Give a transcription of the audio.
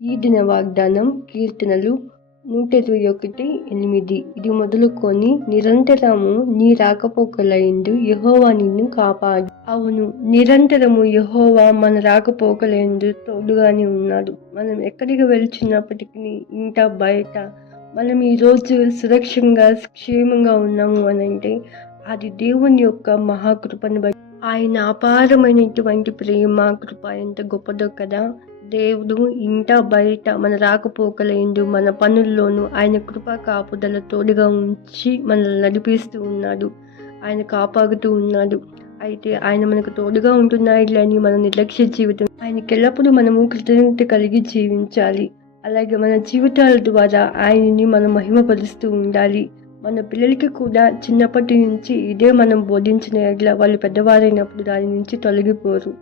ఈ దిన వాగ్దానం కీర్తనలు 121:8. ఇది మొదలుకొని నిరంతరము నీ రాకపోకలయందు యెహోవా నిన్ను కాపాడు. అవును, నిరంతరము యెహోవా మన రాకపోకలయందు తోడుగానే ఉన్నాడు. మనం ఎక్కడికి వెళ్తున్నప్పటికీ ఇంట బయట మనం ఈరోజు సురక్షంగా క్షేమంగా ఉన్నాము అనంటే అది దేవుని యొక్క మహాకృపను బట్టి, ఆయన అపారమైనటువంటి ప్రేమ కృప ఎంత గొప్పదో కదా. దేవుడు ఇంట బయట మన రాకపోకలైందు మన పనుల్లోనూ ఆయన కృపా కాపుదల తోడుగా ఉంచి మనల్ని నడిపిస్తూ ఉన్నాడు. ఆయన కాపాడుతూ ఉన్నాడు. అయితే ఆయన మనకు తోడుగా ఉంటున్నాడు అని మన నిర్లక్ష్య జీవితం ఆయనకి ఎల్లప్పుడూ మనము కృతజ్ఞత కలిగి జీవించాలి. అలాగే మన జీవితాల ద్వారా ఆయన్ని మనం మహిమపరుస్తూ ఉండాలి. మన పిల్లలకి కూడా చిన్నప్పటి నుంచి ఇదే మనం బోధించిన ఎడ్ల వాళ్ళు పెద్దవారైనప్పుడు దాని నుంచి తొలగిపోరు.